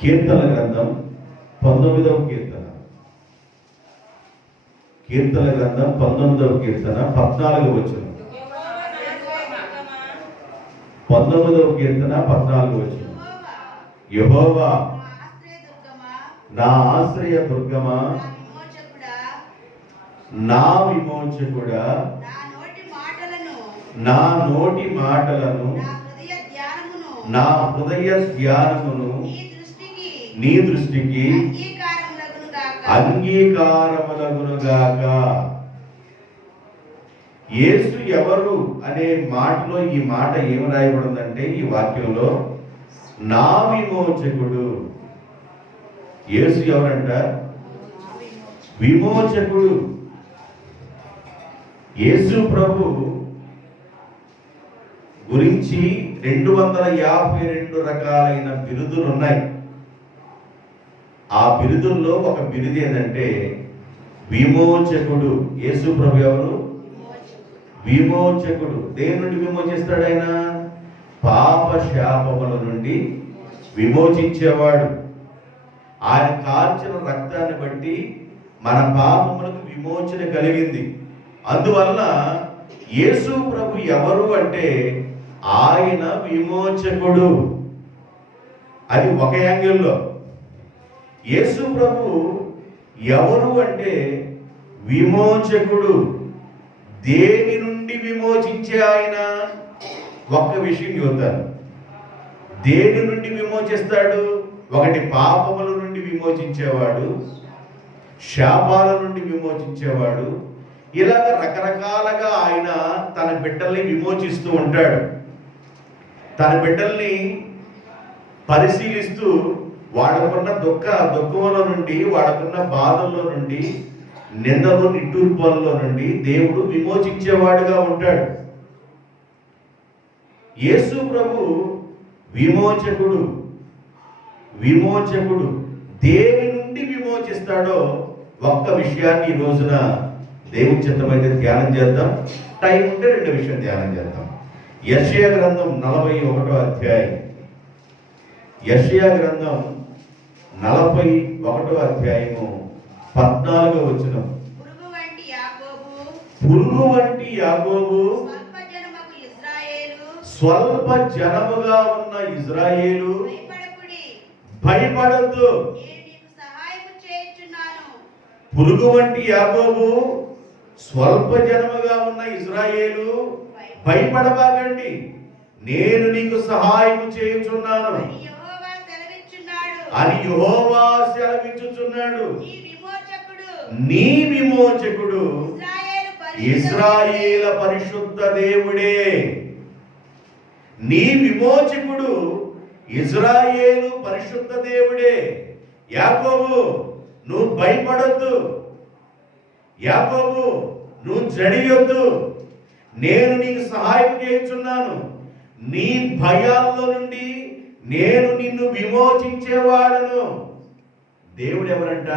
కీర్తన గ్రంథం 19వ కీర్తన. కీర్తన గ్రంథం 19వ కీర్తన 14వ వచనం. 19వ కీర్తన 14వ వచనం. యెహోవా నా ఆశ్రయ దుర్గమా, నా విమోచకుడా, నా నోటి మాటలను నా హృదయ ధ్యానమును నీ దృష్టికి అంగీకారములగునుగాక. యేసు ఎవరు అనే మాటలో ఈ మాట ఏం రాయబడిందంటే, ఈ వాక్యంలో నా విమోచకుడు. యేసు ఎవరంట? విమోచకుడు. యేసు ప్రభు గురించి 252 రకాలైన బిరుదులు ఉన్నాయి. ఆ బిరుదుల్లో ఒక బిరుదు ఏంటంటే విమోచకుడు. యేసు ప్రభు ఎవరు? విమోచకుడు. దేని నుండి విమోచిస్తాడు ఆయన? పాప శాపముల నుండి విమోచించేవాడు. ఆయన కార్చిన రక్తాన్ని బట్టి మన పాపములకు విమోచన కలిగింది. అందువల్ల యేసు ప్రభు ఎవరు అంటే ఆయన విమోచకుడు. అది ఒక యాంగిల్లో. యేసు ప్రభు ఎవరు అంటే విమోచకుడు. దేని నుండి విమోచించే ఆయన? ఒక్క విషయం చెబుతాను. దేని నుండి విమోచిస్తాడు? ఒకటి పాపముల నుండి విమోచించేవాడు, శాపాల నుండి విమోచించేవాడు. ఇలాగ రకరకాలుగా ఆయన తన బిడ్డల్ని విమోచిస్తూ ఉంటాడు. తన బిడ్డల్ని పరిశీలిస్తూ వాడుకున్న దుఃఖంలో నుండి, వాడుకున్న బాధల్లో నుండి, నిందలు నిట్టూర్పుల్లో నుండి దేవుడు విమోచించేవాడుగా ఉంటాడు. యేసు ప్రభు విమోచకుడు. విమోచకుడు దేని నుండి విమోచిస్తాడో ఒక్క విషయాన్ని ఈ రోజున దేవుని చిత్తమైతే ధ్యానం చేద్దాం. టైం ఉంటే 2 విషయం ధ్యానం చేద్దాం. యెషయా గ్రంథం 41వ అధ్యాయం. యెషయా గ్రంథం 41వ అధ్యాయము 14వ వచనం. పురుగు వంటి యాకోబు, స్వల్ప జనముగా ఉన్న ఇజ్రాయేలు, భయపడద్దు. పురుగు వంటి యాకోబు, స్వల్ప జనముగా ఉన్న ఇజ్రాయేలు, భయపడబాకండి, నేను నీకు సహాయం చేయుచున్నాను అని యెహోవా సెలవిచ్చుచున్నాడు. నీ విమోచకుడు ఇశ్రాయేలు పరిశుద్ధ దేవుడే. నీ విమోచకుడు ఇశ్రాయేలు పరిశుద్ధ దేవుడే. యాకోబు నువ్వు భయపడొద్దు. యాకోబు నువ్వు జడియొద్దు. నేను నీకు సహాయం చేయుచున్నాను. నీ భయాల్లో నుండి నేను నిన్ను విమోచించేవాడను. దేవుడు ఎవరంట?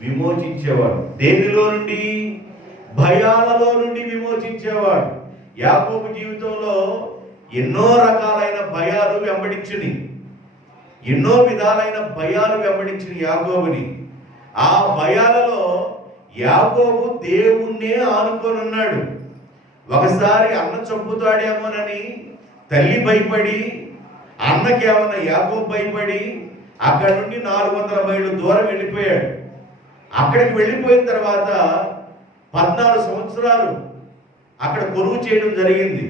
విమోచించేవాడు. దేనిలో నుండి? భయాలలో నుండి విమోచించేవాడు. యాకోబు జీవితంలో ఎన్నో రకాలైన భయాలు వెంబడించుని, ఎన్నో విధాలైన భయాలు వెంబడించిన యాకోబుని. ఆ భయాలలో యాకోబు దేవుణ్ణే ఆనుకోనున్నాడు. ఒకసారి అన్న చంపుతాడేమోనని తల్లి భయపడి, అన్నకేమన్నా యాకోబు భయపడి అక్కడి నుండి 400 మైళ్ళు దూరం వెళ్ళిపోయాడు. అక్కడికి వెళ్ళిపోయిన తర్వాత 14 సంవత్సరాలు అక్కడ కొలువు చేయడం జరిగింది.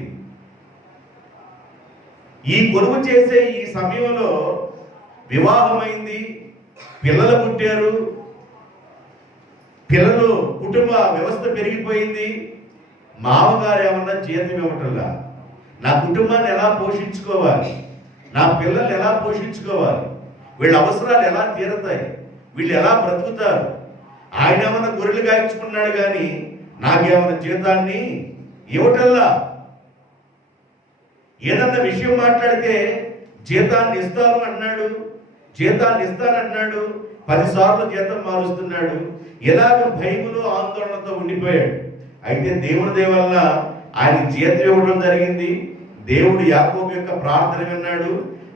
ఈ కొలువు చేసే ఈ సమయంలో వివాహమైంది, పిల్లలు పుట్టారు, పిల్లలు కుటుంబ వ్యవస్థ పెరిగిపోయింది. మామగారు ఏమన్నా జీతం ఇవ్వటంలా, నా కుటుంబాన్ని ఎలా పోషించుకోవాలి, నా పిల్లల్ని ఎలా పోషించుకోవాలి, వీళ్ళ అవసరాలు ఎలా తీరతాయి, వీళ్ళు ఎలా బ్రతుకుతారు. ఆయన ఏమన్నా గొర్రెలు గాయించుకున్నాడు కానీ నాకేమన్నా జీతాన్ని ఇవ్వటల్లా. ఏదన్నా విషయం మాట్లాడితే జీతాన్ని ఇస్తాను అంటున్నాడు, జీతాన్ని ఇస్తానంటున్నాడు, 10 సార్లు జీతం మారుస్తున్నాడు. ఇలాగ భయములో ఆందోళనతో ఉండిపోయాడు. అయితే దేవుని దయ వల్ల ఆయన జీతం ఇవ్వడం జరిగింది. దేవుడు యాకోబు యొక్క ప్రార్థన విన్నాడు.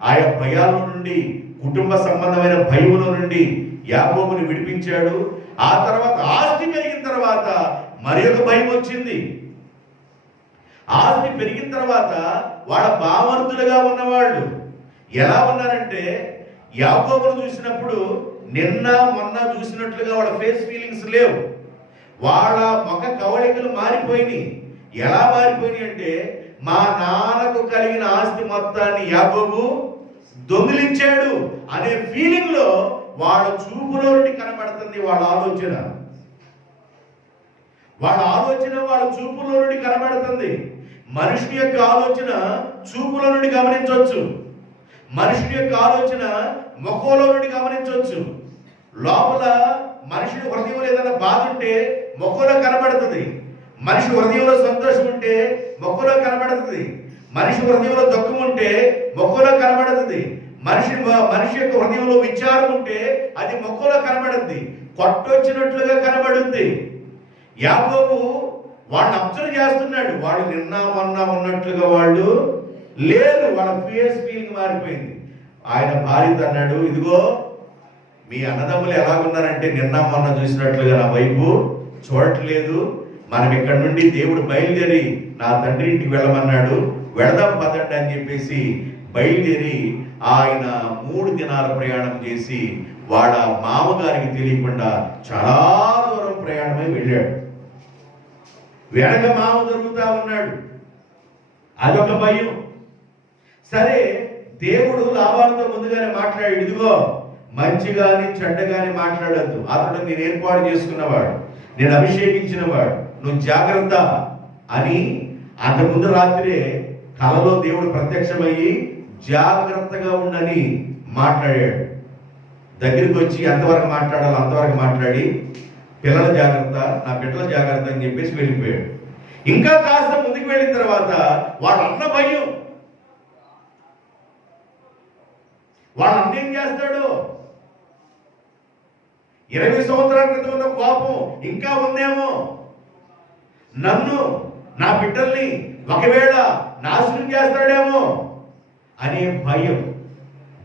ఆయా భయాల నుండి కుటుంబ సంబంధమైన భయముల నుండి యాకోబుని విడిపించాడు. ఆ తర్వాత ఆస్తి పెరిగిన తర్వాత మరి ఒక భయం వచ్చింది. ఆస్తి పెరిగిన తర్వాత వాళ్ళ భావవంతులుగా ఉన్నవాళ్ళు ఎలా ఉన్నారంటే, యాకోబును చూసినప్పుడు నిన్న మొన్న చూసినట్లుగా వాళ్ళ ఫేస్ ఫీలింగ్స్ లేవు. వాళ్ళ ముఖ కవళికలు మారిపోయినాయి. ఎలా మారిపోయినాయి అంటే, మా నాన్నకు కలిగిన ఆస్తి మొత్తాన్ని యాకోబు దొంగిలించాడు అనే ఫీలింగ్ లో వాళ్ళ చూపులో నుండి కనబడుతుంది. వాళ్ళ ఆలోచన వాళ్ళ చూపులో నుండి కనబడుతుంది. మనుషుని యొక్క ఆలోచన చూపులో నుండి గమనించవచ్చు. మనుషుని యొక్క ఆలోచన ముఖంలో నుండి గమనించవచ్చు. లోపల మనిషి హృదయంలో ఏదైనా బాధ ఉంటే ముఖంలో కనబడుతుంది. మనిషి హృదయంలో సంతోషం ఉంటే ముఖంలో కనబడుతుంది. మనిషి హృదయంలో దుఃఖం ఉంటే ముఖంలో కనబడుతుంది. మనిషి యొక్క హృదయంలో విచారం ఉంటే అది ముఖంలో కనబడుతుంది. కొట్టొచ్చినట్లుగా కనబడుద్ది. యాకోబు వాళ్ళని అబ్జర్వ్ చేస్తున్నాడు. వాళ్ళు నిన్న మొన్న ఉన్నట్లుగా వాళ్ళు లేరు. వాళ్ళ ఫేస్ ఫీలింగ్ మారిపోయింది. ఆయన భార్యతో అన్నాడు, ఇదిగో మీ అన్నదమ్ములు ఎలాగున్నారంటే నిన్న మొన్న చూసినట్లుగా నా వైపు చూడట్లేదు. మనం ఇక్కడ నుండి దేవుడు బయలుదేరి నా తండ్రి ఇంటికి వెళ్ళమన్నాడు, వెళదాం పదండి అని చెప్పేసి బయలుదేరి ఆయన 3 దినాల ప్రయాణం చేసి వాళ్ళ మామగారికి తెలియకుండా చాలా దూరం ప్రయాణమై వెళ్ళాడు. వెనక మామ దొరుకుతా ఉన్నాడు. అదొక భయం. సరే, దేవుడు లాభాలతో ముందుగానే మాట్లాడాడు, ఇదిగో మంచి గాని చెడ్డ గాని మాట్లాడద్దు, అతడు నేను ఏర్పాటు చేసుకున్నవాడు, నేను అభిషేకించినవాడు, నువ్వు జాగ్రత్త అని అంతకుముందు రాత్రే కలలో దేవుడు ప్రత్యక్షమయ్యి జాగ్రత్తగా ఉండని మాట్లాడాడు. దగ్గరికి వచ్చి ఎంతవరకు మాట్లాడాలో అంతవరకు మాట్లాడి పిల్లల జాగ్రత్త, నా బిడ్డల జాగ్రత్త అని చెప్పేసి వెళ్ళిపోయాడు. ఇంకా కాస్త ముందుకు వెళ్ళిన తర్వాత వాళ్ళ అన్న భయం. వాళ్ళ అన్న ఏం చేస్తాడు? 20 సంవత్సరాల క్రితం ఉన్న కోపం ఇంకా ఉందేమో, నన్ను నా బిడ్డల్ని ఒకవేళ నాశనం చేస్తాడేమో అనే భయం.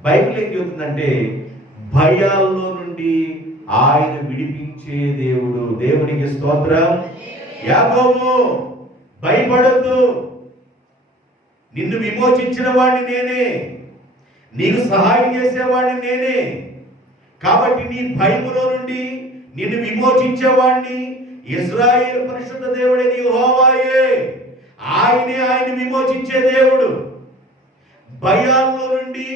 బైబిల్ ఏం చెబుతుందంటే, భయాల్లో నుండి ఆయన విడిపించే దేవుడు. దేవునికి స్తోత్రం. యాకోబు భయపడొద్దు, నిన్ను విమోచించిన వాడిని నేనే, నీకు సహాయం చేసేవాడిని నేనే. కాబట్టి నీ భయములో నుండి నిన్ను విమోచించేవాడిని ఇశ్రాయేలు పరిశుద్ధ దేవుడైన యెహోవాయే. ఆయన విమోచించే దేవుడు, భయాల్లో నుండి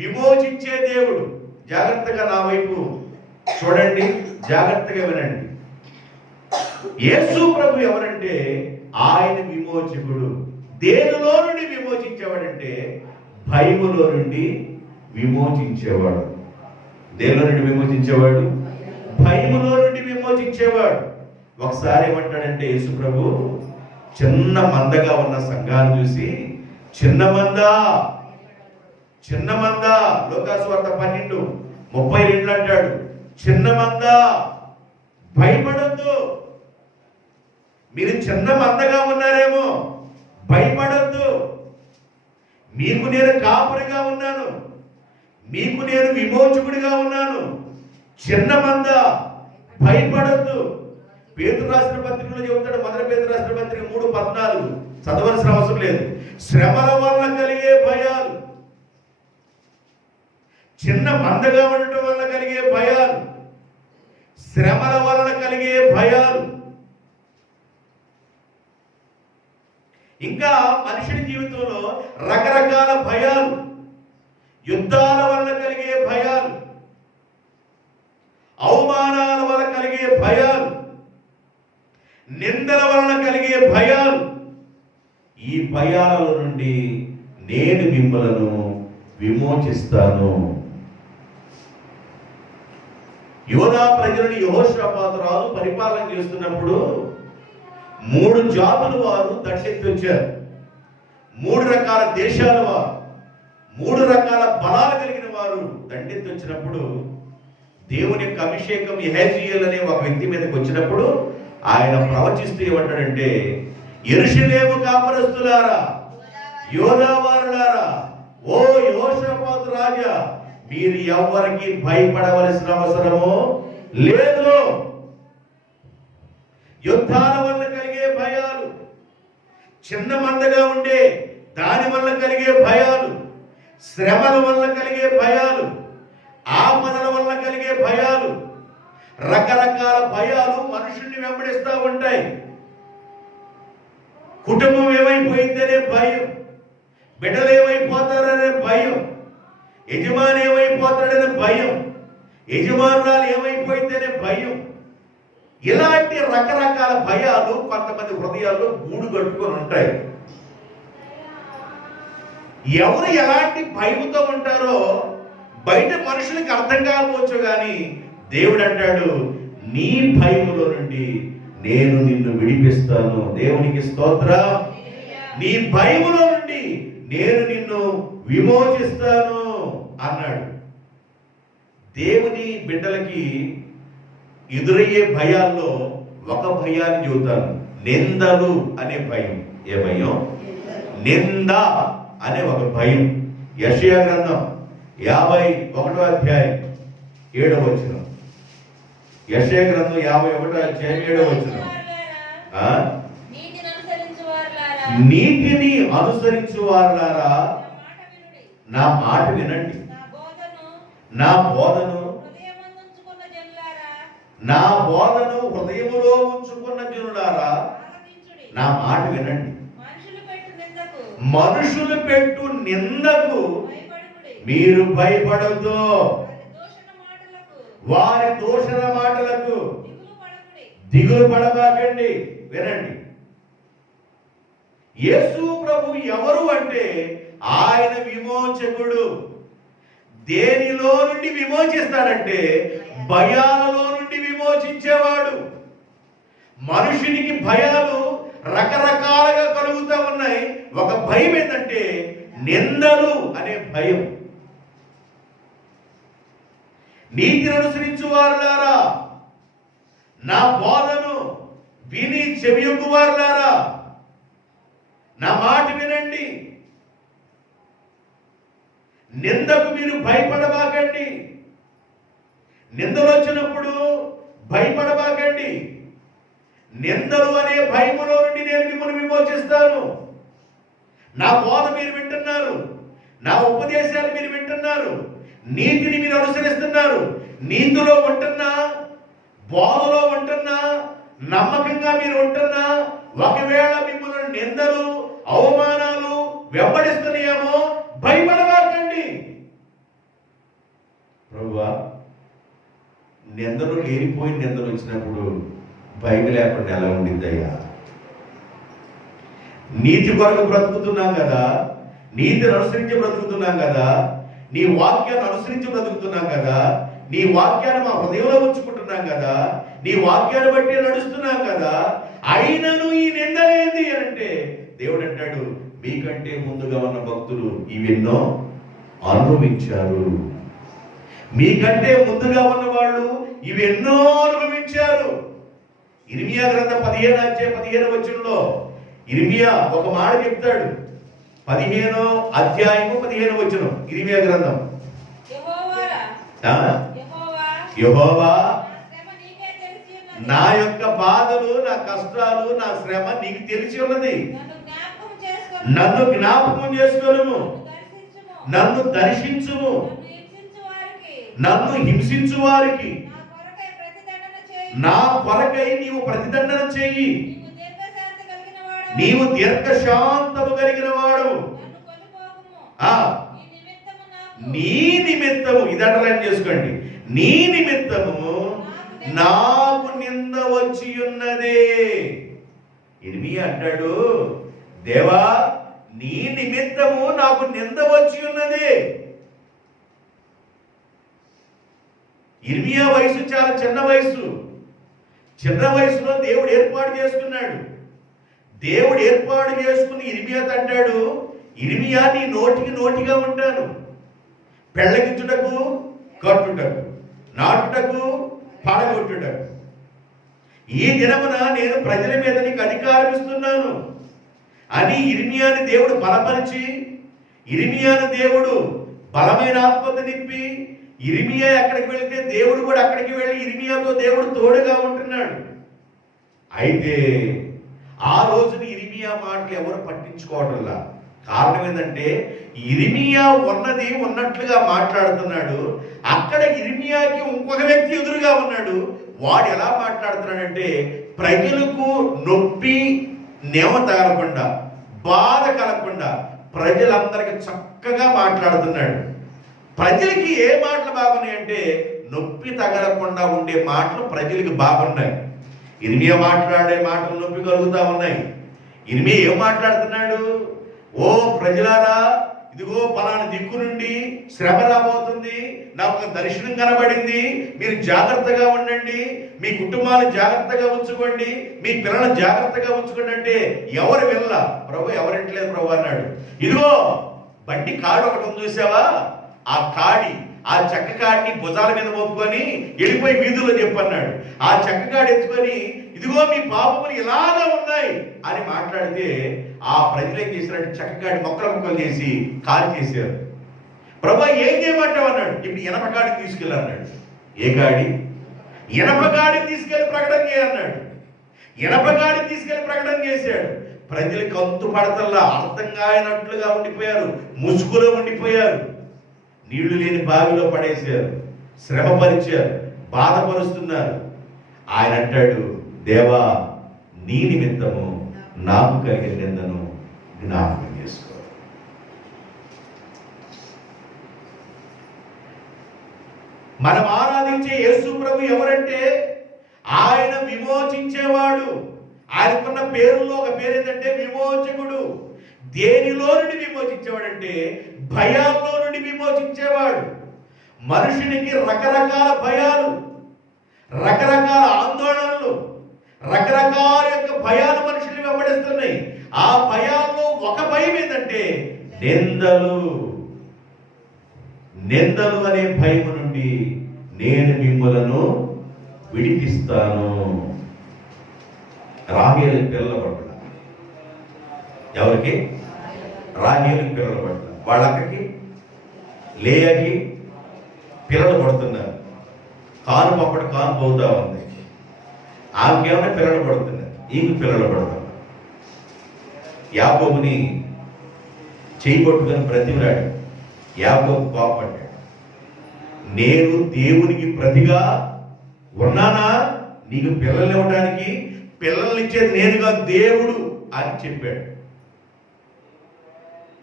విమోచించే దేవుడు. జాగ్రత్తగా నా వైపు చూడండి, జాగ్రత్తగా వినండి. యేసు ప్రభు ఎవరంటే ఆయన విమోచకుడు. దేనిలో నుండి విమోచించేవాడంటే భయములో నుండి విమోచించేవాడు. దేనిలో నుండి విమోచించేవాడు? భయములో నుండి విమోచించేవాడు. ఒకసారి ఏమంటాడంటే యేసు ప్రభు చిన్న మందగా ఉన్న సంఘాన్ని చూసి, చిన్న మంద, లోకాసు వార్త 12:32 అంటాడు, చిన్న మంద భయపడొద్దు. మీరు చిన్న మందగా ఉన్నారేమో, భయపడొద్దు. మీకు నేను కాపురిగా ఉన్నాను, మీకు నేను విమోచకుడిగా ఉన్నాను. చిన్న మంద భయపడొద్దు. పేతురు రాసిన పత్రికలో చెబుతాడు, మొదటి పేతురు రాసిన పత్రిక 3:14 చదవలసిన అవసరం లేదు. శ్రమల వల్ల కలిగే భయాలు, చిన్న మందగా ఉండటం వల్ల కలిగే భయాలు, శ్రమల వలన కలిగే భయాలు, ఇంకా మనుషుని జీవితంలో రకరకాల భయాలు, యుద్ధాల వలన కలిగే భయాలు, అవమానాల వలన కలిగే భయాలు, నిందల వలన కలిగే భయాలు. ఈ భయాల నుండి నేను మిమ్మలను విమోచిస్తాను. యోధా ప్రజలను యెహోషాపాతు రాజు పరిపాలన చేస్తున్నప్పుడు 3 జాతుల వారు దండెత్తి వచ్చారు. 3 రకాల దేశాల వారు, 3 రకాల బలాలు కలిగిన వారు దండెత్తి వచ్చినప్పుడు దేవుని యొక్క అభిషేకం యెహెజీయేలు అనే ఒక వ్యక్తి మీదకి వచ్చినప్పుడు ఆయన ప్రవచిస్తూ ఏమంటాడంటే, యెరూషలేము కాపురస్తులారా, యోధా వారులారా, ఓ యెహోషాపాతు రాజా, మీరు ఎవరికి భయపడవలసిన అవసరము లేదు. యుద్ధాల వల్ల కలిగే భయాలు, చిన్న మందగా ఉండే దాని వల్ల కలిగే భయాలు, శ్రమల వల్ల కలిగే భయాలు, ఆపదల వల్ల కలిగే భయాలు, రకరకాల భయాలు మనుషుల్ని వెంబడిస్తూ ఉంటాయి. కుటుంబం ఏమైపోయిందనే భయం, బిడ్డలు ఏమైపోతారనే భయం, యజమాని ఏమైపోతాడనే భయం, యజమానురాలు ఏమైపోయిందనే భయం. ఇలాంటి రకరకాల భయాలు కొంతమంది హృదయాల్లో గూడు కట్టుకొని ఉంటాయి. ఎవరు ఎలాంటి భయంతో ఉంటారో బయట మనుషులకు అర్థం కాకపోవచ్చు, కానీ దేవుడు అంటాడు, నీ భయములో నుండి నేను నిన్ను విడిపిస్తాను. దేవునికి స్తోత్రం. నీ భయములో నుండి నేను నిన్ను విమోచిస్తాను అన్నాడు. దేవుని బిడ్డలకి ఎదురయ్యే భయాల్లో ఒక భయాన్ని చెబుతాను, నిందలు అనే భయం. ఏ భయం? నింద అనే ఒక భయం. యెషయా గ్రంథం 51వ అధ్యాయం 7వ వచనం. యెషయా గ్రంథం 51వ అధ్యాయం 7వ వచనం. నీతిని అనుసరించు వారులారా నా మాట వినండి, నా బోధను హృదయములో ఉంచుకున్న జనులారా నా మాట వినండి. మనుషులు పెట్టు నిందకు మీరు భయపడవద్దు, వారి దూషణ మాటలకు దిగులు పడబాకండి. వినండి, యేసు ప్రభు ఎవరు అంటే ఆయన విమోచకుడు. దేనిలో నుండి విమోచిస్తాడంటే భయాలలో నుండి విమోచించేవాడు. మనుషునికి భయాలు రకరకాలుగా కలుగుతూ ఉన్నాయి. ఒక భయం ఏంటంటే నిందలు అనే భయం. నీతిని అనుసరించు వారులారా నా బోధను విని చెవియొగ్గు వారులారా నా మాట వినండి. నిందకు మీరు భయపడబాకండి. నిందలు వచ్చినప్పుడు భయపడబాకండి. నిందలు అనే భయములో నుండి నేను మిమ్మల్ని విమోచిస్తాను. నా బోధ మీరు వింటున్నారు, నా ఉపదేశాలు మీరు వింటున్నారు, నీతిని మీరు అనుసరిస్తున్నారు. నీతిలో ఉంటున్నా, బోధలో ఉంటున్నా, నమ్మకంగా మీరు ఉంటున్నా, ఒకవేళ మిమ్మల్ని నిందలు అవమానాలు వెంబడిస్తున్నాయేమో భయపడబాకండి. ప్రభువా, నిందలు ఏరిపోయి నిందలు వచ్చినప్పుడు భయం లేకుండా ఎలా ఉండిద్దయ్యా? నీతి కొరకు బ్రతుకుతున్నాం కదా, నీతిని అనుసరించి బ్రతుకుతున్నాం కదా, నీ వాక్యాన్ని అనుసరించి బ్రతుకుతున్నాం కదా, నీ వాక్యాన్ని మా హృదయంలో ఉంచుకుంటున్నాం కదా, నీ వాక్యాన్ని బట్టి నడుస్తున్నాం కదా, అయినను ఈ నిందలేంది అని అంటే దేవుడు అంటాడు, మీకంటే ముందుగా ఉన్న భక్తులు ఇవెన్నో అనుభవించారు. మీకంటే ముందుగా ఉన్న వాళ్ళు ఇవెన్నో అనుభవించారు. ఇర్మియా గ్రంథం 15వ అధ్యాయం 15వ వచనంలో ఇర్మియా ఒక మాట చెప్తాడు. 15వ అధ్యాయము 15వ వచనం ఇర్మియా గ్రంథం. యెహోవా, నా యొక్క బాధలు, నా కష్టాలు, నా శ్రమ నీకు తెలిసి ఉన్నది. నన్ను జ్ఞాపకం చేసుకోను, నన్ను దర్శించుము, నన్ను హింసించు వారికి నా కొరకై నీవు ప్రతిదండన చెయ్యి. నీవు దీర్ఘశాంతము కలిగిన వాడు. నీ నిమిత్తము, ఇది అండర్లైన్ చేసుకోండి, నీ నిమిత్తము నాకు నింద వచ్చి ఉన్నదే. ఇర్మియా అంటాడు, దేవా నీ నిమిత్తము నాకు నింద వచ్చి ఉన్నది. ఇర్మియా వయసు చాలా చిన్న వయసు. చిన్న వయసులో దేవుడు ఏర్పాటు చేసుకున్నాడు. దేవుడు ఏర్పాటు చేసుకుని ఇర్మియాతో అంటాడు, ఇర్మియా నీ నోటికి నోటిగా ఉంటాను, పెళ్ళగించుటకు, కట్టుటకు, నాటుటకు, పడగొట్టుటకు. ఈ దినమున నేను ప్రజల మీద నీకు అధికారం ఇస్తున్నాను అని ఇర్మియాని దేవుడు బలపరిచి, ఇర్మియాను దేవుడు బలమైన ఆత్మతో నింపి ఇర్మియా ఎక్కడికి వెళితే దేవుడు కూడా అక్కడికి వెళ్ళి ఇర్మియాతో దేవుడు తోడుగా ఉంటున్నాడు. అయితే ఆ రోజున ఇర్మియా మాటలు ఎవరు పట్టించుకోవడంలా. కారణం ఏంటంటే ఇర్మియా ఉన్నది ఉన్నట్లుగా మాట్లాడుతున్నాడు. అక్కడ ఇర్మియాకి ఇంకొక వ్యక్తి ఎదురుగా ఉన్నాడు. వాడు ఎలా మాట్లాడుతున్నాడంటే ప్రజలకు నొప్పి నేమ తగలకుండా, బాధ కలగకుండా ప్రజలందరికీ చక్కగా మాట్లాడుతున్నాడు. ప్రజలకి ఏ మాటలు బాగున్నాయంటే నొప్పి తగలకుండా ఉండే మాటలు ప్రజలకి బాగున్నాయి. ఇర్మియా మాట్లాడే మాటలు నొప్పి కలుగుతా ఉన్నాయి. ఇర్మియా ఏం మాట్లాడుతున్నాడు? ఓ ప్రజలారా, ఇదిగో పలానా దిక్కు నుండి శ్రమ రాబోతుంది, నాకు ఒక దర్శనం కనబడింది, మీరు జాగ్రత్తగా ఉండండి, మీ కుటుంబాలు జాగ్రత్తగా ఉంచుకోండి, మీ పిల్లలను జాగ్రత్తగా ఉంచుకోండి అంటే ఎవరు వెళ్ళ? ప్రభు ఎవరింటలేదు ప్రభు అన్నాడు. ఇదిగో బండి కాడు ఒకటి ఉంది చూసావా, ఆ కాడి, ఆ చెక్క కాడిని భుజాల మీద మోపుకొని వెళ్ళిపోయి వీధుల్లో చెప్పన్నాడు. ఆ చెక్క కాడి ఎత్తుకొని ఇదిగో మీ పాపములు ఇలాగా ఉన్నాయి అని మాట్లాడితే ఆ ప్రజలు ఏం చేశారంటే చెక్కగాడి మొక్కలు చేసి కాలు చేశారు. ప్రభా ఏం చేయమంటావు అన్నాడు. ఇప్పుడు ఇనప గాడిని తీసుకెళ్ళన్నాడు. ఏ గాడి? ఇనప గాడిని తీసుకెళ్లి ప్రకటన చేయన్నాడు. ఇనప గాడిని తీసుకెళ్లి ప్రకటన చేశాడు. ప్రజలకు అంతు పడతల్లా అర్థం కానట్లుగా ఉండిపోయారు, ముసుగులో ఉండిపోయారు, నీళ్లు లేని బావిలో పడేశారు, శ్రమపరిచారు, బాధపరుస్తున్నారు. ఆయన అంటాడు, దేవా నీ నిమిత్తము నాకు కలిగిన నిందను జ్ఞాపకం చేసుకో. మనం ఆరాధించే యేసు ప్రభు ఎవరంటే ఆయన విమోచించేవాడు. ఆయనకున్న పేరులో ఒక పేరు ఏంటంటే విమోచకుడు. దేనిలో నుండి విమోచించేవాడంటే భయాల్లో నుండి విమోచించేవాడు. మనుషునికి రకరకాల భయాలు, రకరకాల ఆందోళనలు, రకరకాల యొక్క భయాలు మనుషుల్ని వెంబడిస్తున్నాయి. ఆ భయాల్లో ఒక భయం ఏంటంటే నిందలు. నిందలు అనే భయం నుండి నేను మిమ్మలను విడిపిస్తాను. రాహేలు పిల్లల పట్ల, ఎవరికి? రాహేలు పిల్లల పట్ల. వాళ్ళకి లేయకి పిల్లలు పడుతున్నారు. కాను పప్పటి కాను పోతా ఉంది. ఆమెకేమైనా పిల్లలు పడుతున్నారు, ఈమె పిల్లలు పడుతున్నారు. యాకోబుని చేయి పట్టుకొని బ్రతిమలాడు. యాకోబు కోపడ్డాడు. నేను దేవునికి ప్రతిగా ఉన్నానా? నీకు పిల్లల్ని ఇవ్వడానికి, పిల్లల్ని ఇచ్చేది నేనుగా దేవుడు అని చెప్పాడు.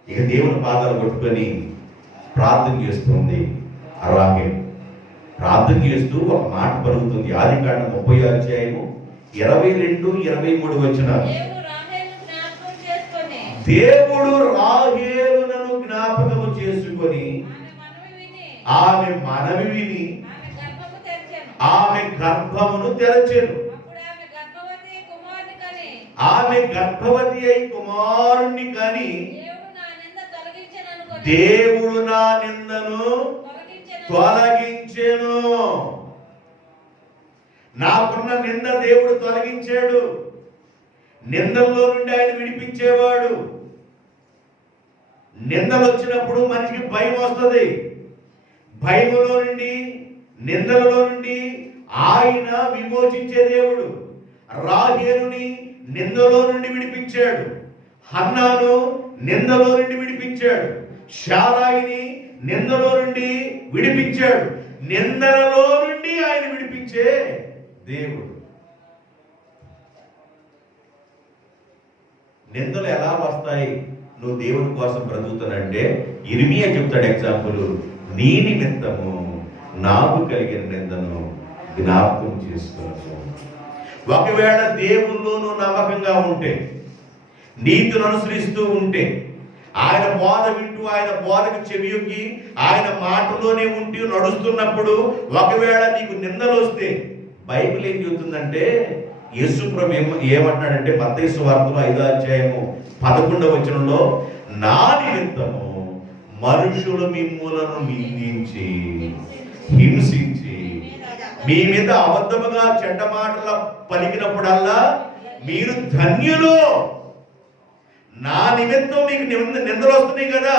ఇక దేవుని పాదాలు కొట్టుకొని ప్రార్థన చేస్తుంది రాహేలు. ప్రార్థన చేస్తూ ఒక మాట పలుకుతుంది. ఆదికాండం 30వ అధ్యాయము 22-23 వచనాలు. దేవుడు రాహేలును జ్ఞాపకము చేసుకొని ఆమె మనవి విని ఆమె గర్భమును తెరచెను. ఆమె గర్భవతి అయి కుమారుణ్ణి కని దేవుడు నా నిందను తొలగించెను. నాకున్న నింద దేవుడు తొలగించాడు. నిందల్లో నుండి ఆయన విడిపించేవాడు. నిందలు వచ్చినప్పుడు మనిషికి భయం వస్తుంది. భయములో నుండి, నిందలలో నుండి ఆయన విమోచించే దేవుడు. రాహేలుని నిందలో నుండి విడిపించాడు. హన్నాను నిందలో నుండి విడిపించాడు. శారాయిని నిందలో నుండి విడిపించాడు. నిందలలో నుండి ఆయన విడిపించే దేవుడు. నిందలు ఎలా వస్తాయి? నువ్వు దేవుని కోసం బ్రతుకుతానంటే ఇర్మియా చెప్తాడు ఎగ్జాంపుల్. నీ నిమిత్తము నాకు కలిగిన నిందను జ్ఞాపకం చేసుకోవచ్చు. ఒకవేళ దేవుల్లో నువ్వు నమ్మకంగా ఉంటే, నీతిని అనుసరిస్తూ ఉంటే, ఆయన బోధ వింటూ ఆయన బోధకు చెవియొగ్గి ఆయన మాటలోనే ఉంటూ నడుస్తున్నప్పుడు ఒకవేళ నీకు నిందలు వస్తే బైబిల్ ఏం చెబుతుందంటే, యేసు ప్రభు ఏమంటున్నాడంటే మత్తయి సువార్తలో 5వ అధ్యాయము 11వ వచనంలో, నా నిమిత్తము మనుషులు మిమ్ములను నిందించి హింసించి మీ మీద అబద్ధముగా చెడ్డ మాటల పలికినప్పుడల్లా మీరు ధన్యులు. నా నిమిత్తం మీకు నిందలు వస్తున్నాయి కదా,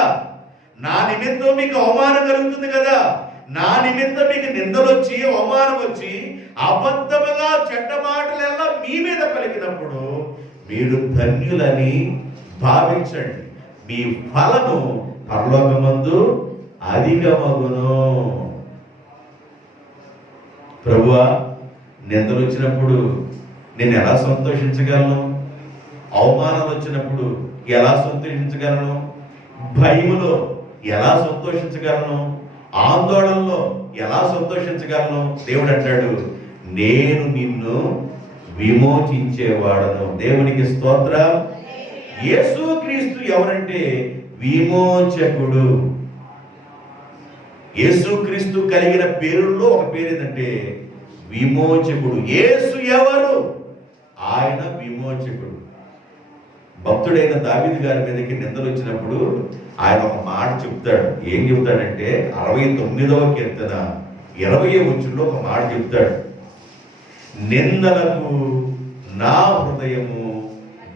నా నిమిత్తం మీకు అవమానం కలుగుతుంది కదా, నా నిమిత్తం మీకు నిందలు వచ్చి అవమానం వచ్చి అబద్ధముగా చెడ్డ మాటలెల్లా మీ మీద పలికినప్పుడు మీరు ధన్యులని భావించండి, మీ ఫలము పరలోకమందు అధికమగును. ప్రభువా, నిందలు వచ్చినప్పుడు నేను ఎలా సంతోషించగలను? అవమానాలు వచ్చినప్పుడు ఎలా సంతోషించగలను? భయములో ఎలా సంతోషించగలను? ఆందోళనలో ఎలా సంతోషించగలను? దేవుడు అంటాడు, నేను నిన్ను విమోచించేవాడను. దేవునికి స్తోత్రం. యేసుక్రీస్తు ఎవరంటే విమోచకుడు. యేసుక్రీస్తు కలిగిన పేరుల్లో ఒక పేరు ఏంటంటే విమోచకుడు. యేసు ఎవరు? ఆయన విమోచకుడు. భక్తుడైన దావీదు గారి మీదకి నిందలు వచ్చినప్పుడు ఆయన ఒక మాట చెప్తాడు. ఏం చెప్తాడంటే 69వ కీర్తన 20వ వచనంలో ఒక మాట చెప్తాడు, నిందలకు నా హృదయము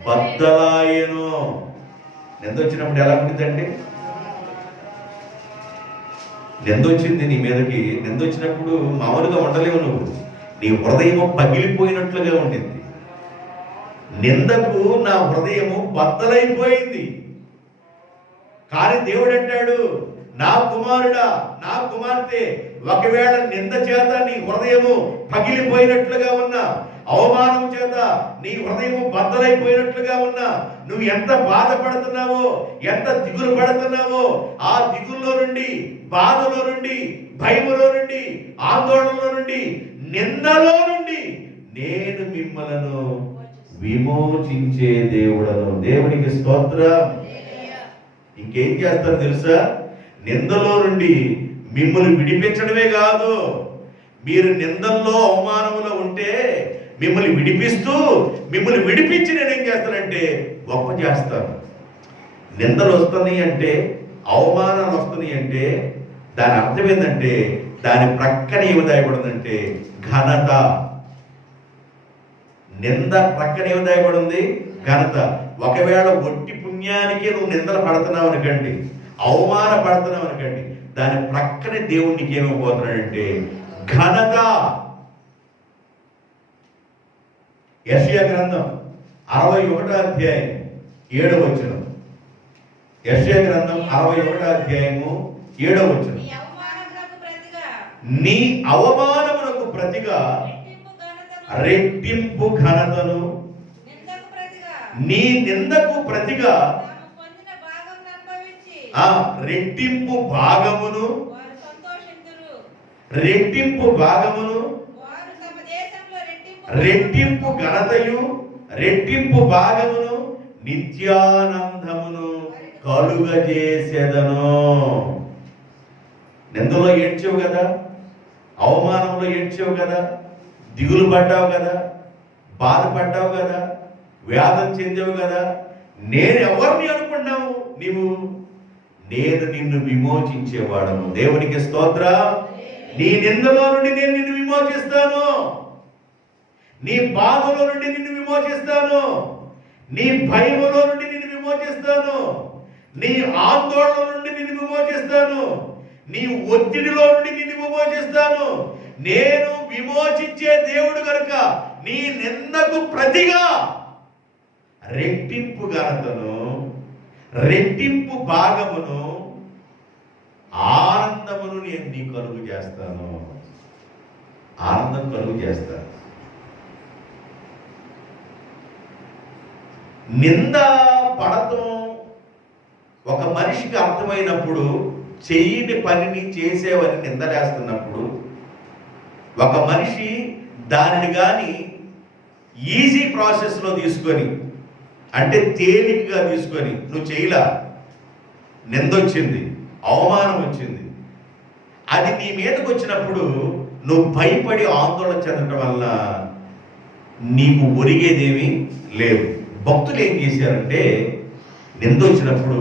బద్దలాయెను. నింద వచ్చినప్పుడు ఎలా ఉంటుందండి? నింద వచ్చింది నీ మీదకి, నింద వచ్చినప్పుడు మామూలుగా ఉండలేవు నువ్వు, నీ హృదయము పగిలిపోయినట్లుగా ఉండింది. నిందకు నా హృదయము బద్దలైపోయింది. కానీ దేవుడు అంటాడు, నా కుమారుడా, నా కుమార్తె, ఒకవేళ నింద చేత నీ హృదయము పగిలిపోయినట్లుగా ఉన్నా, అవమానం చేత నీ హృదయము బద్దలైపోయినట్లుగా ఉన్నా, నువ్వు ఎంత బాధపడుతున్నావో, ఎంత దిగులు పడుతున్నావో, ఆ దిగుల్లో నుండి, బాధలో నుండి, భయములో నుండి, ఆందోళనలో నుండి, నిందలో నుండి నేను మిమ్మలను విమోచించే దేవుడను. దేవునికి స్తోత్రం. ఇంకేం చేస్తారు తెలుసా? నిందలో నుండి మిమ్మల్ని విడిపించడమే కాదు, మీరు నిందల్లో అవమానంలో ఉంటే మిమ్మల్ని విడిపిస్తూ, మిమ్మల్ని విడిపించి నేనేం చేస్తానంటే గొప్ప చేస్తాను. నిందలు వస్తున్నాయి అంటే, అవమానాలు వస్తున్నాయి అంటే దాని అర్థం ఏంటంటే, దాని ప్రక్కన ఏమి దాయబడిందంటే ఘనత. నింద ప్రక్కన ఏమి దాయబడింది? ఘనత. ఒకవేళ ఒట్టి పుణ్యానికి నువ్వు నిందలు పడుతున్నావు అనుకండి, అవమాన పడుతున్నావు అనుకండి, దాని ప్రక్కనే దేవునికి ఏమైపోతున్నాడంటే ఘనత. యెషయా గ్రంథం 61వ అధ్యాయం 7వ వచనం. యెషయా గ్రంథం 61వ అధ్యాయము 7వ వచనం. నీ అవమానమునకు ప్రతిగా రెట్టింపు ఘనతను, నీ నిందకు ప్రతిగా రెట్టింపు భాగమును, రెట్టింపు భాగమును, రెట్టింపు ఘనతయు, రెట్టింపు భాగమును, నిత్యానందమును కలుగజేసేదను. నిందలో ఏడ్చావు కదా, అవమానంలో ఏడ్చావు కదా, దిగులు పడ్డావు కదా, బాధపడ్డావు కదా, వ్యాధం చెందావు కదా. నేను ఎవరిని అనుకున్నావు నీవు? నేను నిన్ను విమోచించేవాడను. దేవునికి స్తోత్రం. నీ నిందలో నుండి నేను నిన్ను విమోచిస్తాను, నీ బాధలో నుండి నిన్ను విమోచిస్తాను, నీ భయములో నుండి నిన్ను విమోచిస్తాను, నీ ఆందోళన నుండి నిన్ను విమోచిస్తాను, నీ ఒత్తిడిలో నుండి నిన్ను విమోచిస్తాను. నేను విమోచించే దేవుడు కనుక నీ నిందకు ప్రతిగా రెట్టింపు ఘనతను, రెట్టింపు భాగమును, ఆనందమును నేను నీ కలుగు చేస్తాను. ఆనందం కలుగు చేస్తాను. నింద పడటం ఒక మనిషికి అర్థమైనప్పుడు, చేయని పనిని చేసేవని నిందలేస్తున్నప్పుడు, ఒక మనిషి దానిని కానీ ఈజీ ప్రాసెస్లో తీసుకొని, అంటే తేలికగా తీసుకొని, నువ్వు చేయలా, నిందొచ్చింది, అవమానం వచ్చింది, అది నీ మీదకి వచ్చినప్పుడు నువ్వు భయపడి ఆందోళన చెందడం వల్ల నీకు ఒరిగేదేమీ లేదు. భక్తులు ఏం చేశారంటే, నిందొచ్చినప్పుడు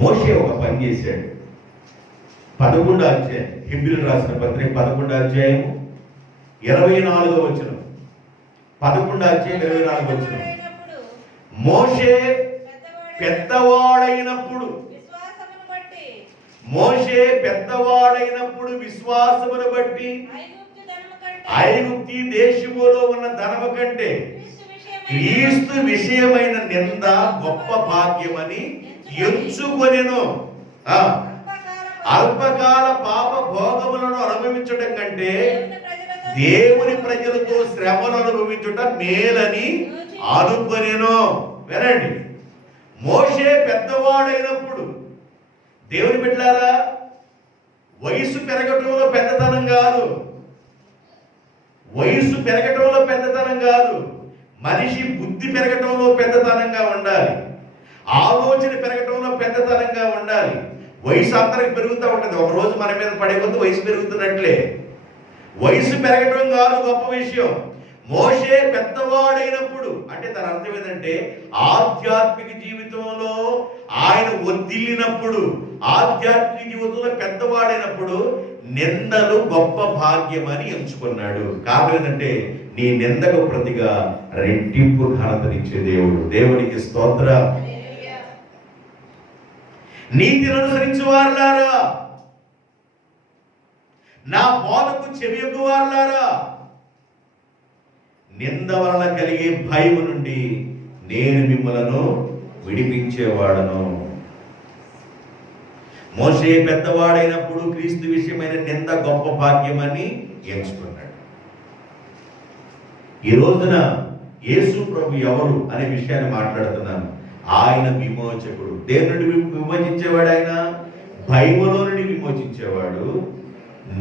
మోషే ఒక పని చేశాడు. 11వ అధ్యాయం, హెబ్రీయులకు రాసిన పత్రిక 11వ అధ్యాయం 24వ వచనం. 11వ అధ్యాయం 24వ వచనం. మోషే పెద్దవాడైనప్పుడు మోషే పెద్దవాడైనప్పుడు విశ్వాసమును బట్టి ఐగుప్తు దేశములో ఉన్న ధనము కంటే క్రీస్తు విషయమైన నింద గొప్ప భాగ్యమని ఎంచుకొనెను. అల్పకాల పాప భోగములను అనుభవించడం కంటే దేవుని ప్రజలతో శ్రమను అనుభవించుట మేలని అనుకొనెను. వినండి, మోషే పెద్దవాడైనప్పుడు, దేవుని బిడ్డలారా, వయసు పెరగటంలో పెద్దతనం కాదు, వయసు పెరగటంలో పెద్దతనం కాదు, మనిషి బుద్ధి పెరగటంలో పెద్దతనంగా ఉండాలి, ఆలోచన పెరగటంలో పెద్దతనంగా ఉండాలి. వయసు అందరికి పెరుగుతూ ఉంటుంది, ఒక రోజు మన మీద పడే కొద్ది వయసు పెరుగుతున్నట్లే. వయసు పెరగటం కాదు గొప్ప విషయం. మోషే పెద్దవాడైనప్పుడు అంటే దాని అర్థం ఏంటంటే ఆధ్యాత్మిక జీవితంలో ఆయన వర్ధిల్లినప్పుడు, ఆధ్యాత్మిక జీవితంలో పెద్దవాడైనప్పుడు నిందలు గొప్ప భాగ్యమని ఎంచుకున్నాడు. కారణం ఏంటంటే నీ నిందకు ప్రతిగా రెట్టింపు ఘనతనిచ్చే దేవుడు. దేవునికి స్తోత్ర. నీతిని అనుసరించు వారులారా, నా బోధకు చెవియొగ్గు వారులారా, నింద వలన కలిగే భయము నుండి నేను మిమ్మలను విడిపించేవాడను. మోషే పెద్దవాడైనప్పుడు క్రీస్తు విషయమైన నింద గొప్ప భాగ్యమని ఎంచుకున్నాడు. ఈ రోజున యేసు ప్రభు ఎవరు అనే విషయాన్ని మాట్లాడుతున్నాను. ఆయన విమోచకుడు. దేని నుండి విమోచించేవాడు? ఆయన భయములో నుండి విమోచించేవాడు,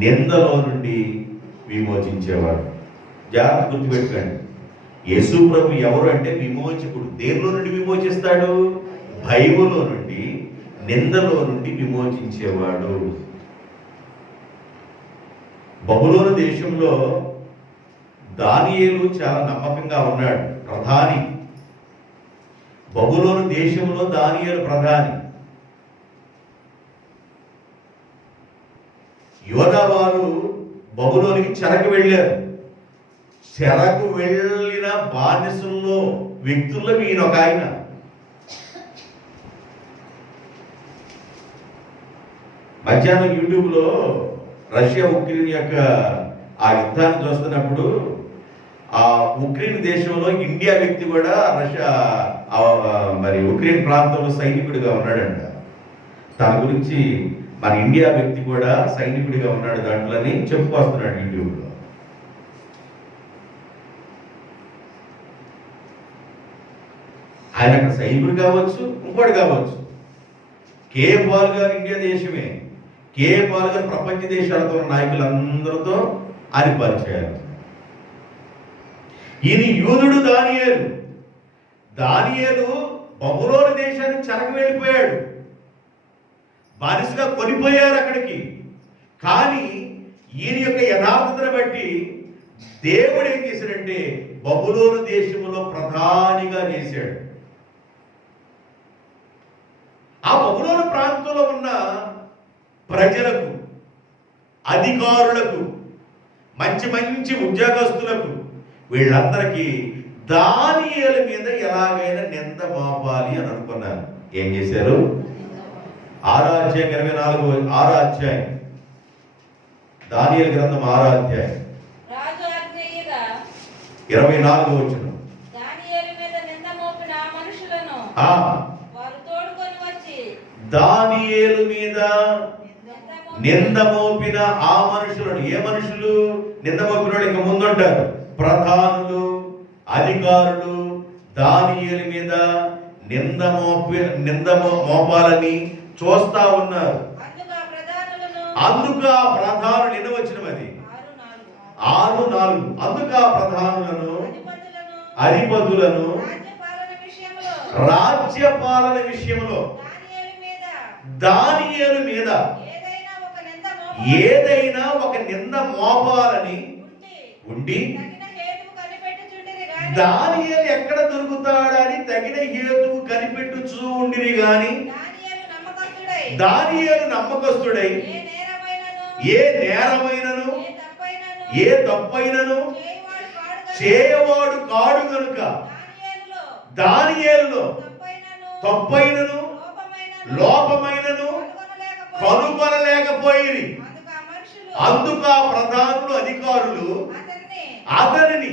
నిందలో నుండి విమోచించేవాడు. జాగ్రత్త గుర్తుపెట్టుకోండి, యేసు ప్రభు ఎవరు అంటే విమోచకుడు. దేనిలో నుండి విమోచిస్తాడు? భయములో నుండి, నిందలో నుండి విమోచించేవాడు. బబులోను దేశంలో దానియేలు చాలా నమ్మకంగా ఉన్నాడు, ప్రధాని. బబులోను దేశంలో దానియేలు ప్రధాని. యోధా వారు బబులోనికి చెరకు వెళ్ళారు. చెరకు వెళ్ళిన బానిసల్లో వ్యక్తుల్లో ఈయన ఒక ఆయన. మధ్యాహ్నం యూట్యూబ్లో రష్యా ఉక్రెయిన్ యొక్క ఆ యుద్ధాన్ని చూస్తున్నప్పుడు ఆ ఉక్రెయిన్ దేశంలో ఇండియా వ్యక్తి కూడా రష్యా మరి ఉక్రెయిన్ ప్రాంతంలో సైనికుడిగా ఉన్నాడంట. తన గురించి మన ఇండియా వ్యక్తి కూడా సైనికుడిగా ఉన్నాడు దాంట్లోని చెప్పుకొస్తున్నాడు యూట్యూబ్లో. ఆయన అక్కడ సైనికుడు కావచ్చు, ఇంకోటి కావచ్చు. కేఏ పాల్ గారు ఇండియా దేశమే. కేఏ పాల్ గారు ప్రపంచ దేశాలతో ఉన్న నాయకులందరితో ఆయన పరిచయాలు. ఈయన యూదుడు దానియేలు. దానియేలు బబులోను దేశానికి చెరకు వెళ్ళిపోయాడు. బానిసగా కొనిపోయారు అక్కడికి. కానీ ఈయన యొక్క యథార్థతను బట్టి దేవుడు ఏం చేశాడంటే బబులోను దేశంలో ప్రధానిగా చేశాడు. ఆ బబులోను ప్రాంతంలో ఉన్న ప్రజలకు, అధికారులకు, మంచి మంచి ఉద్యోగస్తులకు, వీళ్ళందరికీ దానియేలు మీద ఎలాగైనా నింద మోపాలి అని అనుకున్నారు. ఏం చేశారు? 6వ అధ్యాయం 6వ అధ్యాయం దానియేలు గ్రంథం 6వ అధ్యాయం 24వ వచనం. దానియేలు మీద నింద మోపిన ఆ మనుషులను. ఏ మనుషులు? నింద మోపిన వాళ్ళు ఇక ముందుంటారు. ప్రధానులు, అధికారులు దానియేలు మీద నింద మోపాలని చూస్తా ఉన్నారు. అందుకు ఆ ప్రధానులు నిన్న వచ్చినది 6:4. అందుకు ఆ ప్రధానులను, అధిపతులను రాజ్యపాలన విషయంలో దానియేలు మీద ఏదైనా ఒక నింద మోపాలని ఉండి దానియేలు ఎక్కడ దొరుకుతాడని తగిన హేతువు కనిపెట్టుచూ ఉండిరి గాని దానియేలు నమ్మకస్తుడై ఏ నేరమైనను ఏ తప్పైనను చేయవాడు కాడు గనుక దానియేలులో తప్పైనను లోపమైనను కనుగొనలేకపోయిరి. అందుకు ఆ ప్రధానులు అధికారులు అతనిని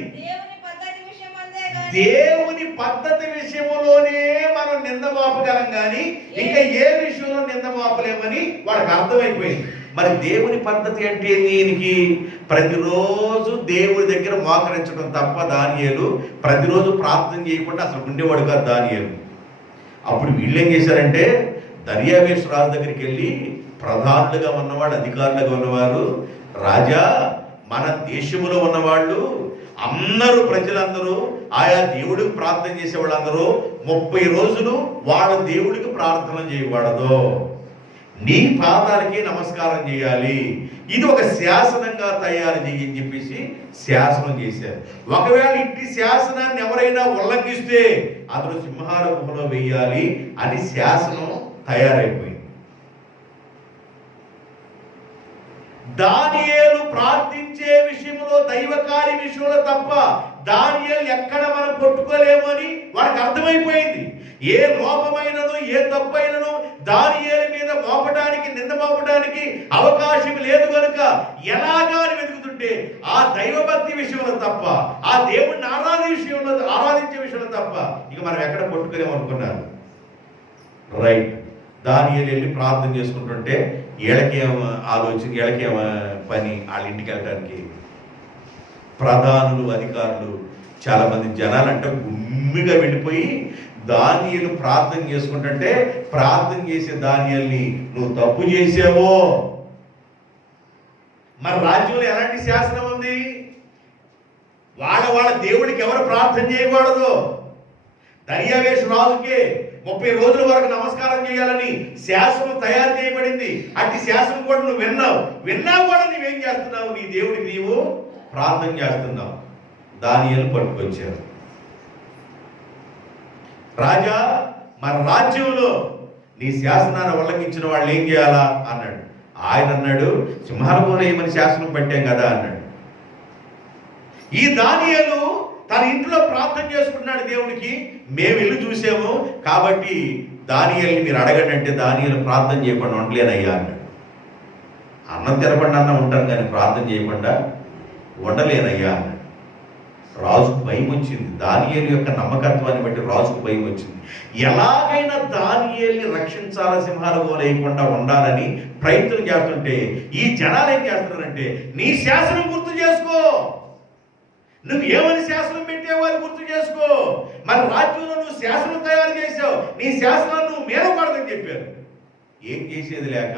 దేవుని పద్ధతి విషయంలోనే మనం నింద మోపగలం కానీ ఇంకా ఏ విషయంలో నింద మోపలేమని వాళ్ళకి అర్థమైపోయింది. మరి దేవుని పద్ధతి అంటే దీనికి ప్రతిరోజు దేవుడి దగ్గర మోకరించడం తప్ప దానియేలు ప్రతిరోజు ప్రార్థన చేయకుండా అసలు ఉండేవాడు కాదు దానియేలు. అప్పుడు వీళ్ళు ఏం చేశారంటే దర్యావేషు రాజు దగ్గరికి వెళ్ళి ప్రధానులుగా ఉన్నవాడు, అధికారులుగా ఉన్నవారు, రాజా మన దేశంలో ఉన్నవాళ్ళు అందరూ, ప్రజలందరూ ఆయా దేవుడికి ప్రార్థన చేసే వాళ్ళందరూ 30 రోజులు వాళ్ళ దేవుడికి ప్రార్థన చేయకూడదు, నీ పాదాలకి నమస్కారం చేయాలి, ఇది ఒక శాసనంగా తయారు చేయని చెప్పేసి శాసనం చేశారు. ఒకవేళ ఇంటి శాసనాన్ని ఎవరైనా ఉల్లంఘిస్తే అతను సింహాల గుహలో వేయాలి అని శాసనం తయారైపోయింది. దానియేలు ప్రార్థించే విషయంలో, దైవకార్య విషయంలో తప్ప దానియేలు ఎక్కడ మనం పట్టుకోలేమని వాడికి అర్థమైపోయింది. ఏ లోపమైనను ఏ తప్పైనను దానియేలు మీద మోపడానికి, నింద మోపడానికి అవకాశం లేదు కనుక ఎలాగా అని వెతుకుతుంటే ఆ దైవభక్తి విషయంలో తప్ప, ఆ దేవుడిని ఆరాధించే విషయంలో తప్ప ఇక మనం ఎక్కడ పట్టుకోలేమనుకున్నారు. రైట్, దానియేలు వెళ్ళి ప్రార్థన చేసుకుంటుంటే వీళ్ళకేం ఆలోచన, వీళ్ళకేం పని, వాళ్ళ ఇంటికి వెళ్ళడానికి ప్రధానులు, అధికారులు, చాలా మంది జనాలంటే గుమ్మిగా వెళ్ళిపోయి దానియేలు ప్రార్థన చేసుకుంటుంటే ప్రార్థన చేసే దానియేలుని నువ్వు తప్పు చేసావో. మరి రాజ్యంలో ఎలాంటి శాసనం ఉంది? వాళ్ళ దేవుడికి ఎవరు ప్రార్థన చేయకూడదు. దర్యావేషు రాజుకే 30 రోజుల వరకు నమస్కారం చేయాలని శాసనం తయారు చేయబడింది. అట్టి శాసనం కూడా నువ్వు విన్నావు కూడా నువ్వేం చేస్తున్నావు? నీ దేవుడికి నీవు ప్రార్థన చేస్తున్నావు. దానియేలు పట్టుకొచ్చారు. రాజా, మన రాజ్యంలో నీ శాసనాన్ని ఉల్లంఘించిన వాళ్ళు ఏం చేయాలా అన్నాడు. ఆయన అన్నాడు, సింహాల గుహలో ఏమని శాసనం పెట్టాం కదా అన్నాడు. ఈ దానియేలు తన ఇంట్లో ప్రార్థన చేసుకుంటున్నాడు దేవుడికి. మేము ఇల్లు చూసాము కాబట్టి దానియేలుని మీరు అడగండి అంటే దానియేలు ప్రార్థన చేయకుండా ఉండలేనయ్యా అన్నాడు. అన్నం తినకుండా అన్న ఉంటాను కానీ ప్రార్థన చేయకుండా ఉండలేనయ్యా అన్నాడు. రాజుకు భయం వచ్చింది. దానియేలు యొక్క నమ్మకత్వాన్ని బట్టి రాజుకు భయం వచ్చింది. ఎలాగైనా దానియేలుని రక్షించాల, సింహాల వేయకుండా ఉండాలని ప్రయత్నం చేస్తుంటే ఈ జనాలు ఏం చేస్తున్నారంటే, నీ శాసనం గుర్తు చేసుకో, నువ్వు ఏమని శాసనం పెట్టావో అని గుర్తు చేసుకో, మన రాజ్యంలో నువ్వు శాసనం తయారు చేసావు, నీ శాసనాన్ని నువ్వు మేరకూడదని చెప్పారు. ఏం చేసేది లేక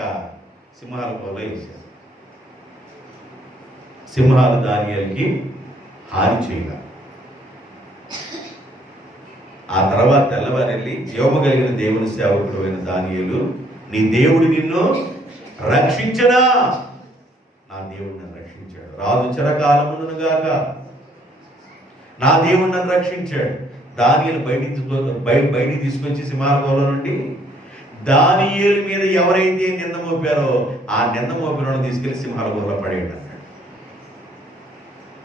సింహాల గుహలో వేశారు. సింహాలు దానియేలుకి హాని చేయగా ఆ తర్వాత తెల్లవారు వెళ్ళి జీవము కలిగిన దేవుని సేవకుడు అయిన దానియేలు, నీ దేవుడు నిన్ను రక్షించనా? నా దేవుడు నన్ను రక్షించాడు. రాజు చిరకాలమును గాక నా దేవుడు నన్ను రక్షించాడు. దానియేలు బయటికి తీసుకొచ్చి సింహాల నుండి దానియేలు మీద ఎవరైతే నింద మోపారో ఆ నింద మోపిన తీసుకెళ్లి సింహాల గుహలో పడేయండి అన్నాడు.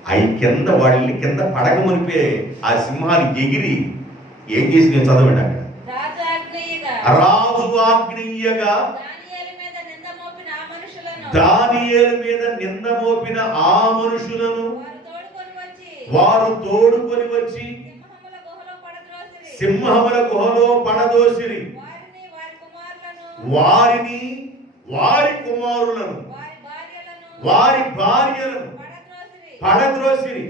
అవి కింద వాళ్ళ కింద పడక మునిపే ఆ సింహాలు ఎగిరి ఏం చేసి నేను చదవండి అక్కడ. రాజు ఆజ్ఞయ్యగా దానియేలు మీద నింద మోపిన ఆ మనుషులను వారు తోడుకొని వచ్చి సింహముల గుహలో పడదోసిరి. వారిని, వారి కుమారులను, వారి భార్యలను పడద్రోసిరి.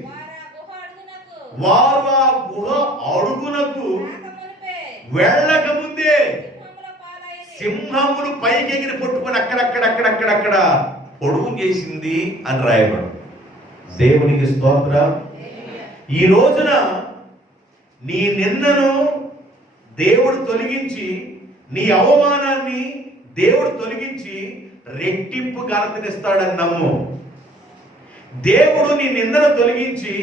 వారు ఆ గుహ అడుగునకు వెళ్ళక ముందే సింహములు పైకెగిరి పట్టుకొని అక్కడక్కడ పొడుగు చేసింది అని రాయబడు. దేవునికి స్తోత్రం. ఈ రోజున నీ నిందను దేవుడు తొలగించి, నీ అవమానాన్ని దేవుడు తొలగించి రెట్టింపు ఘనతనిస్తాడని నమ్ము. దేవుడు నీ నిందను తొలగించి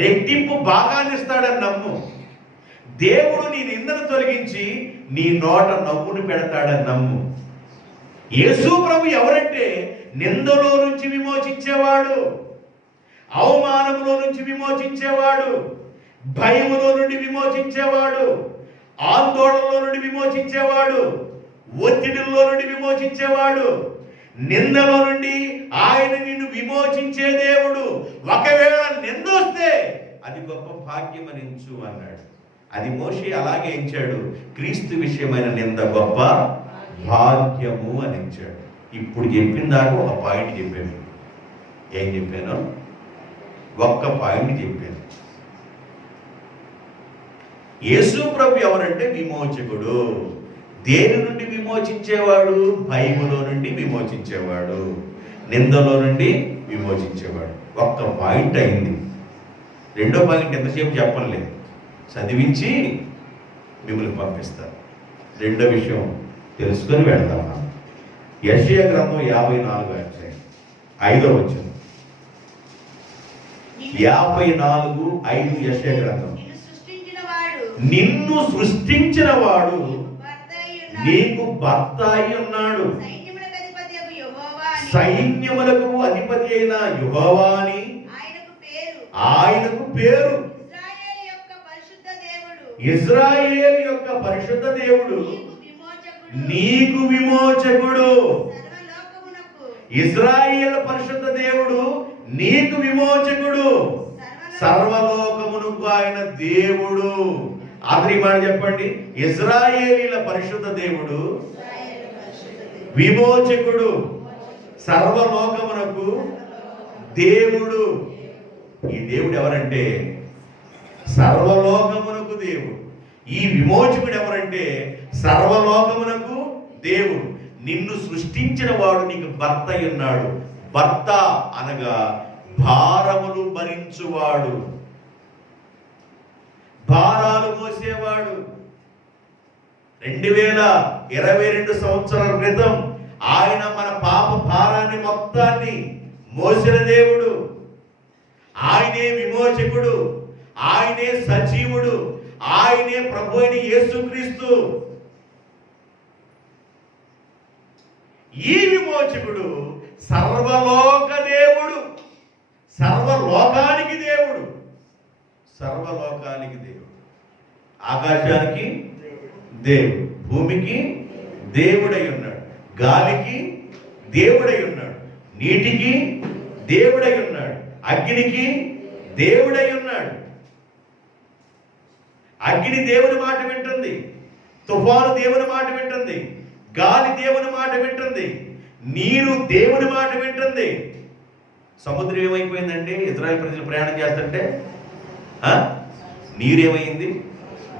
రెట్టింపు భాగాన్ని ఇస్తాడని నమ్ము. దేవుడు నీ నిందను తొలగించి నీ నోట నవ్వును పెడతాడని నమ్ము. యేసు ప్రభు ఎవరంటే నిందలో నుంచి విమోచించేవాడు, అవమానంలో నుంచి విమోచించేవాడు, భయములో నుండి విమోచించేవాడు, ఆందోళనలో నుండి విమోచించేవాడు, ఒత్తిడిలో నుండి విమోచించేవాడు, నిందలో నుండి ఆయన నిన్ను విమోచించే దేవుడు. ఒకవేళ నిందొస్తే అది గొప్ప భాగ్యం అని ఎంచు అన్నాడు. అది మోషే అలాగే ఎంచాడు. క్రీస్తు విషయమైన నింద గొప్ప భాగ్యము అని ఎంచాడు. ఇప్పుడు చెప్పిన దాకా ఒక పాయింట్ చెప్పాను. ఏం చెప్పాను? ఒక్క పాయింట్ చెప్పాను. యేసు ప్రభు ఎవరంటే విమోచకుడు. దేని నుండి విమోచించేవాడు? భయములో నుండి విమోచించేవాడు, నిందలో నుండి విమోచించేవాడు. ఒక్క పాయింట్ అయింది. రెండో పాయింట్ ఎంతసేపు చెప్పలేదు, చదివించి మిమ్మల్ని పంపిస్తారు. రెండో విషయం తెలుసుకొని వెళ్దాం. యెషయా గ్రంథం 54 అధ్యాయం 5వ వచనం. 54:5 యెషయా గ్రంథం. నిన్ను సృష్టించిన వాడు నీకు భర్త అయి ఉన్నాడు, సైన్యములకు అధిపతి అయిన యెహోవా అని ఆయనకు పేరు. ఇశ్రాయేలు యొక్క పరిశుద్ధ దేవుడు నీకు విమోచకుడు. ఇశ్రాయేలు పరిశుద్ధ దేవుడు నీకు విమోచకుడు, సర్వలోకమునకు ఆయన దేవుడు. ఆఖరి మాట చెప్పండి. ఇశ్రాయేలీల పరిశుద్ధ దేవుడు, విమోచకుడు, సర్వలోకమునకు దేవుడు. ఈ దేవుడు ఎవరంటే సర్వలోకమునకు దేవుడు. ఈ విమోచకుడు ఎవరంటే సర్వలోకమునకు దేవుడు. నిన్ను సృష్టించిన వాడు నీకు భర్త ఉన్నాడు. భర్త అనగా భారములు భరించువాడు, భారాలు మోసేవాడు. 2022 సంవత్సరాల క్రితం ఆయన మన పాప భారాన్ని మొత్తాన్ని మోసిన దేవుడు. ఆయనే విమోచకుడు, ఆయనే సజీవుడు, ఆయనే ప్రభు అయిన యేసుక్రీస్తు. ఈ విమోచకుడు సర్వలోక దేవుడు, సర్వలోకానికి దేవుడు, సర్వలోకానికి దేవుడు. ఆకాశానికి దేవుడు, భూమికి దేవుడై ఉన్నాడు, గాలికి దేవుడై ఉన్నాడు, నీటికి దేవుడై ఉన్నాడు, అగ్నికి దేవుడై ఉన్నాడు. అగ్ని దేవుని మాట వింటుంది, తుఫాను దేవుని మాట వింటుంది, గాలి దేవుని మాట వింటుంది, నీరు దేవుని మాట వింటుంది. సముద్రం ఏమైపోయిందండి? ఇజ్రాయెల్ ప్రజలు ప్రయాణం చేస్తుంటే నీరేమైంది?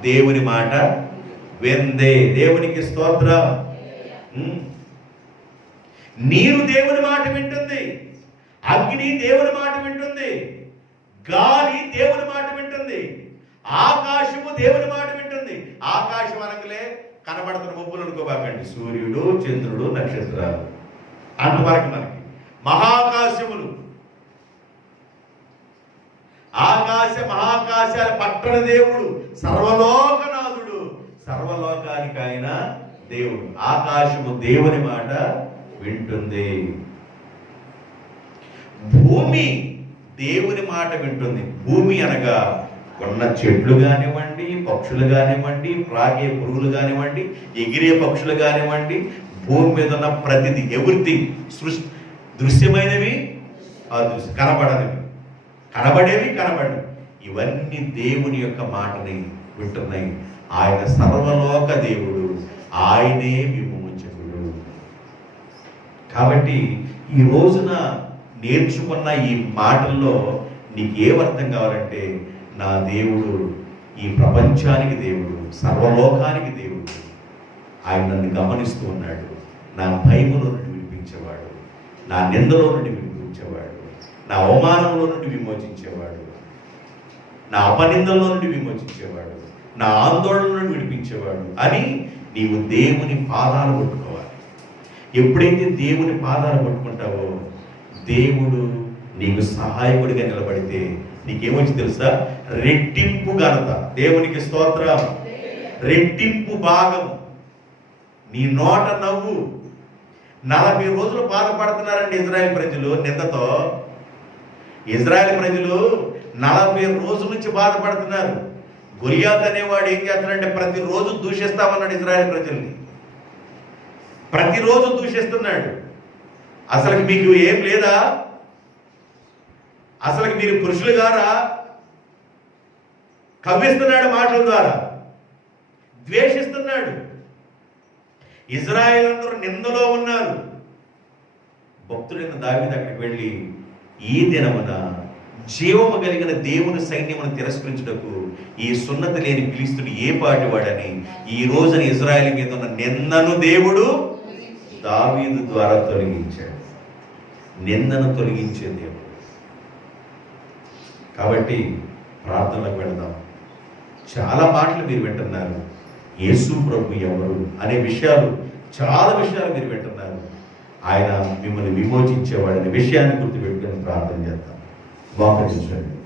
దేవుని మాట విందే. దేవునికి స్తోత్రం. నీరు దేవుని మాట వింటుంది, అగ్ని దేవుని మాట వింటుంది, గాలి దేవుని మాట వింటుంది, ఆకాశము దేవుని మాట వింటుంది. ఆకాశం అనగలే కనబడుతున్న మబ్బులు అనుకోబాకండి, సూర్యుడు, చంద్రుడు, నక్షత్రాలు అంతవరకు మనకి మహాకాశములు. ఆకాశ మహాకాశాల పట్టణ దేవుడు, సర్వలోకనాథుడు, సర్వలోకానికి ఆయన దేవుడు. ఆకాశము దేవుని మాట వింటుంది, భూమి దేవుని మాట వింటుంది. భూమి అనగా ఉన్న చెట్లు కానివ్వండి, పక్షులు కానివ్వండి, ప్రాగే పురుగులు కానివ్వండి, ఎగిరే పక్షులు కానివ్వండి, భూమి మీద ఉన్న ప్రతిదీ, ఎవ్రీథింగ్, దృశ్యమైనవి, అదృశ్య, కనబడనివి, కనబడేవి, కనబడేవి, ఇవన్నీ దేవుని యొక్క మాటని వింటున్నాయి. ఆయన సర్వలోక దేవుడు, ఆయనే విమోచకుడు. కాబట్టి ఈ రోజున నేర్చుకున్న ఈ మాటల్లో నీకు ఏమర్థం కావాలంటే, నా దేవుడు ఈ ప్రపంచానికి దేవుడు, సర్వలోకానికి దేవుడు. ఆయన నన్ను గమనిస్తూ ఉన్నాడు. నా భయములో నుండి విడిపించేవాడు, నా నిందలో నుండి విడిపించేవాడు, నా అవమానంలో నుండి విమోచించేవాడు, నా అపనిందలో నుండి విమోచించేవాడు, నా ఆందోళన నుండి విడిపించేవాడు అని నీవు దేవుని పాదాలు పట్టుకోవాలి. ఎప్పుడైతే దేవుని పాదాలు పట్టుకుంటావో దేవుడు నీకు సహాయకుడిగా నిలబడితే నీకేమొచ్చి తెలుసా? రెట్టింపు ఘనత. దేవునికి స్తోత్రం. రెట్టింపు భాగం. నీ నోట నవ్వు. 40 రోజులు బాధపడుతున్నారండి ఇజ్రాయెల్ ప్రజలు నిందతో. ఇజ్రాయెల్ ప్రజలు 40 రోజుల నుంచి బాధపడుతున్నారు. గొలియాత్ అనేవాడు ఏం చేస్తాడంటే ప్రతిరోజు దూషిస్తామన్నాడు ఇజ్రాయెల్ ప్రజల్ని. ప్రతిరోజు దూషిస్తున్నాడు. అసలు మీకు ఏం లేదా? అసలు మీరు పురుషులు గారా? కవ్విస్తున్నాడు మాటల ద్వారా, ద్వేషిస్తున్నాడు. ఇజ్రాయేల్ అందరూ నిందలో ఉన్నారు. భక్తుడైన దావీదు అక్కడికి వెళ్ళి, ఈ దినమున జీవము కలిగిన దేవుని సైన్యమును తిరస్కరించుటకు ఈ సున్నతి లేని ఫిలిష్తీయుడు ఏ పాటి వాడని ఈ రోజున ఇజ్రాయేల్ మీద ఉన్న నిందను దేవుడు దావీదు ద్వారా తొలగించాడు. నిందను తొలగించే దేవుడు. కాబట్టి ప్రార్థనలకు వెళదాం. చాలా మాటలు మీరు వింటున్నారు. యేసు ప్రభు ఎవరు అనే విషయాలు, చాలా విషయాలు మీరు వింటున్నారు. ఆయన మిమ్మల్ని విమోచించేవాడనే విషయాన్ని గుర్తుపెట్టుకుని ప్రార్థన చేద్దాం. మోకరించండి.